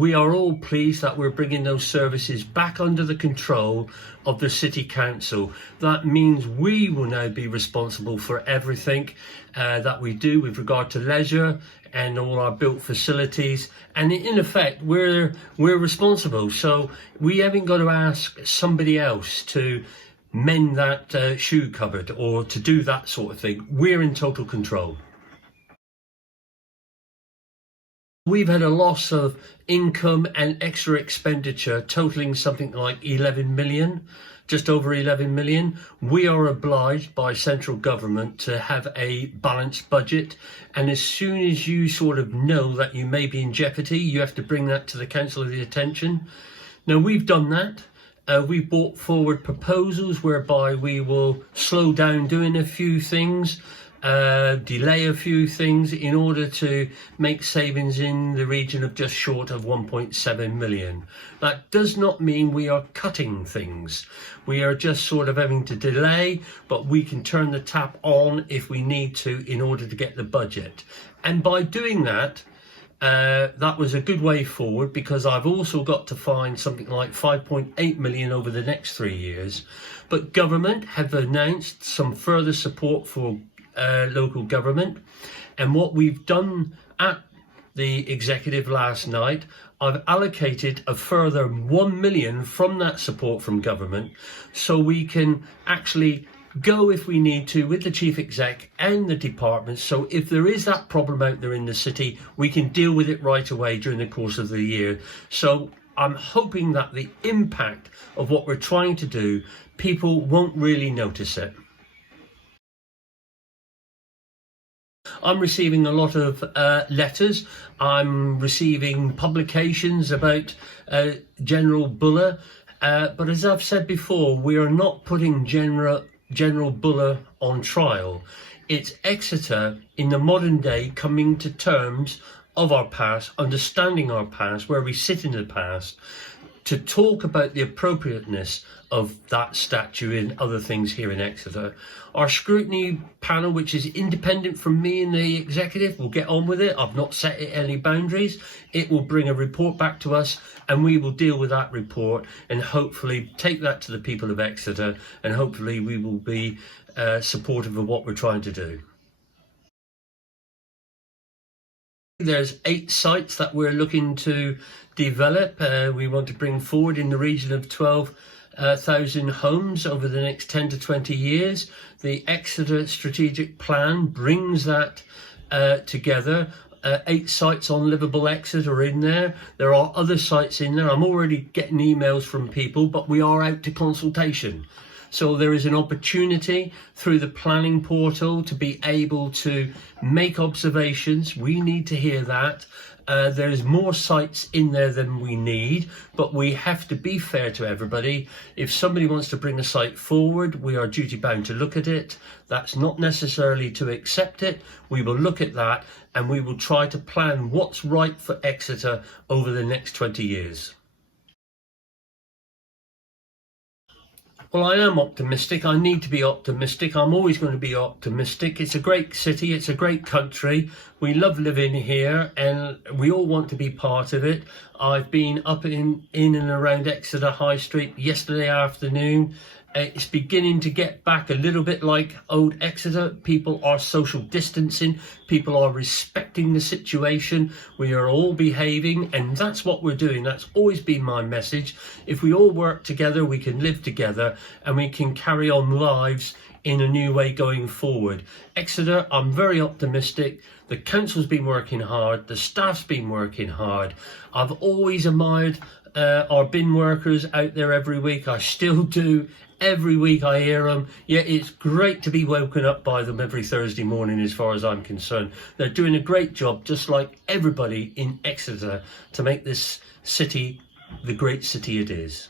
we are all pleased that we're bringing those services back under the control of the City Council. That means we will now be responsible for everything that we do with regard to leisure and all our built facilities, and in effect we're responsible. So we haven't got to ask somebody else to mend that shoe cupboard or to do that sort of thing. We're in total control. We've had a loss of income and extra expenditure totaling something like 11 million, just over 11 million. We are obliged by central government to have a balanced budget, and as soon as you sort of know that you may be in jeopardy, you have to bring that to the council's attention. Now, we've done that. We've brought forward proposals whereby we will slow down doing a few things, delay a few things in order to make savings in the region of just short of 1.7 million. That does not mean we are cutting things. We are just sort of having to delay, but we can turn the tap on if we need to in order to get the budget. And by doing that, that was a good way forward, because I've also got to find something like 5.8 million over the next 3 years. But government have announced some further support for local government, and what we've done at the executive last night, I've allocated a further 1 million from that support from government, so we can actually go if we need to with the chief exec and the departments. So if there is that problem out there in the city, we can deal with it right away during the course of the year. So I'm hoping that the impact of what we're trying to do, people won't really notice it. I'm receiving a lot of letters. I'm receiving publications about General Buller. But as I've said before, we are not putting General Buller on trial. It's Exeter in the modern day coming to terms of our past, understanding our past, where we sit in the past, to talk about the appropriateness of that statue and other things here in Exeter. Our scrutiny panel, which is independent from me and the executive, will get on with it. I've not set it any boundaries. It will bring a report back to us, and we will deal with that report and hopefully take that to the people of Exeter, and hopefully we will be supportive of what we're trying to do. There's 8 sites that we're looking to develop. We want to bring forward in the region of 12,000 homes over the next 10 to 20 years. The Exeter strategic plan brings that together. 8 sites on Livable Exeter are in there. There are other sites in there. I'm already getting emails from people, but we are out to consultation. So there is an opportunity through the planning portal to be able to make observations. We need to hear that. There's more sites in there than we need, but we have to be fair to everybody. If somebody wants to bring a site forward, we are duty bound to look at it. That's not necessarily to accept it. We will look at that, and we will try to plan what's right for Exeter over the next 20 years. Well, I am optimistic. I need to be optimistic. I'm always going to be optimistic. It's a great city. It's a great country. We love living here, and we all want to be part of it. I've been up in and around Exeter High Street yesterday afternoon. It's beginning to get back a little bit like old Exeter. People are social distancing. People are respecting the situation. We are all behaving, and that's what we're doing. That's always been my message. If we all work together, we can live together, and we can carry on lives in a new way going forward. Exeter, I'm very optimistic. The council's been working hard. The staff's been working hard. I've always admired our bin workers out there every week. I still do. Every week I hear them. Yeah, it's great to be woken up by them every Thursday morning as far as I'm concerned. They're doing a great job, just like everybody in Exeter, to make this city the great city it is.